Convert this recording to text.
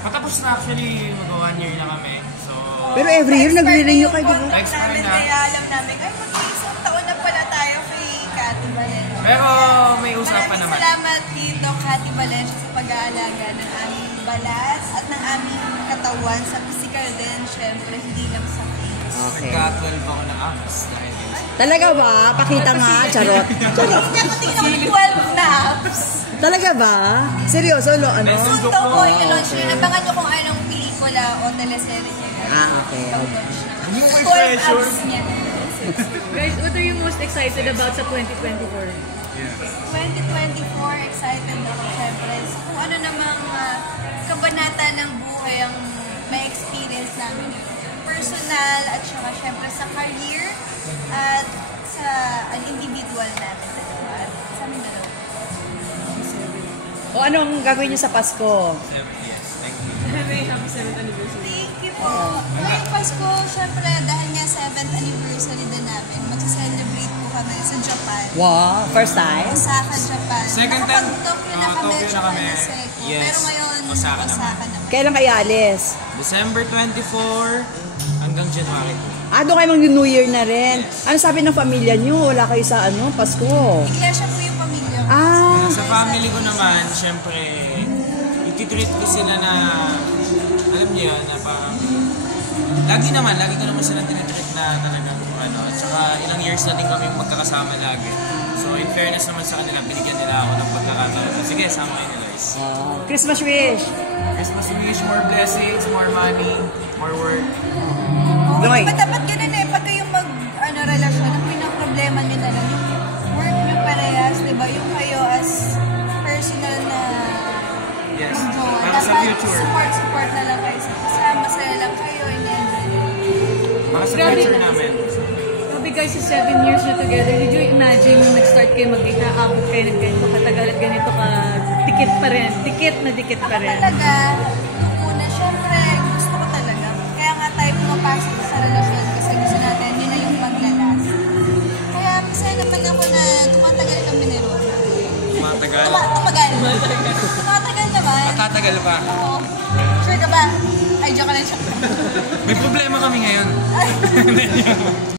Patapos na actually, mag-1 year na kami. So, pero every year nagre-renew kayo, di ba? Kaya alam namin, ay mag-isang taon na pala tayo kay Cathy Valencia. Pero may usapan naman. Maraming salamat dito, Cathy Valencia, sa pag-aalaga ng aming balat at ng aming katawan sa physical din, syempre, hindi lang sa face. Okay. Nagka-12 ako na abs dahil talaga ba? Pakita nga, charot. Charot. Nakatingin ako ng 12 na abs. Talaga ba? Seryoso, ano? Sunto ko yung launch yun. Abangan nyo kung anong pelikula o teleserye niya. Okay. Hindi mo may pressure. Guys, what are you most excited about sa 2024? Yeah. 2024, excited ako syempre. Kung ano namang kabanata ng buhay ang may experience namin. Personal at saka syempre sa career at sa an individual natin. At sa amin dalawa. O anong gagawin niyo sa Pasko? Yes, thank you. Happy 7th anniversary. Thank you po. Ngayong Pasko, syempre, dahil nga 7th anniversary din namin, mag-celebrate po kami sa Japan. Wow, first time? Osaka, Japan. Second time? Nakapag-Tokyo na kami, Tokyo na kami. Seiko. Yes. Pero ngayon, Osaka naman. Kailan kayo alis? December 24 hanggang January 2. Doon kayo mag-New Year na rin. Ano sabi ng pamilya niyo? Wala kayo sa Pasko? Iglesia po yung pamilya ko. Sa family ko naman, syempre, ititreat ko sila na, alam niyo yan, na parang, lagi ko naman sila tinitreat na talagang, at saka ilang years na din kami magkakasama lagi. So, in fairness naman sa kanila, binigyan nila ako ng pagkakataon. Sige, sama kayo nila guys. Christmas wish! Christmas wish, more blessings, more money, more work. Noy. Dapat ganun pag kayong relasyon, ang pinaka-problema nyo na lang, yung work nyo parehas, diba? Yung kayo as personal na Yes, mag-jowa. para sa future. Support na lang kayo. Masaya lang kayo, Para sa future namin. Grabe guys, sa 7 years na together, did you imagine nung nag-start kayo mag-date, aabot kayo ng ganito katagal at ganito ka, dikit pa rin, dikit na dikit pa rin. Ako talaga, nung una, syempre, gusto ko talaga. Kaya nga tayo pumapasok sa relasyon kasi gusto natin, yun na yung maglalas. Kaya masaya naman ako na tumatagal kami ni Rona. Tumatagal? Tumatagal naman. Matatagal pa. Oo. Sure ka ba? Ay, joke ka lang siya. May problema kami ngayon.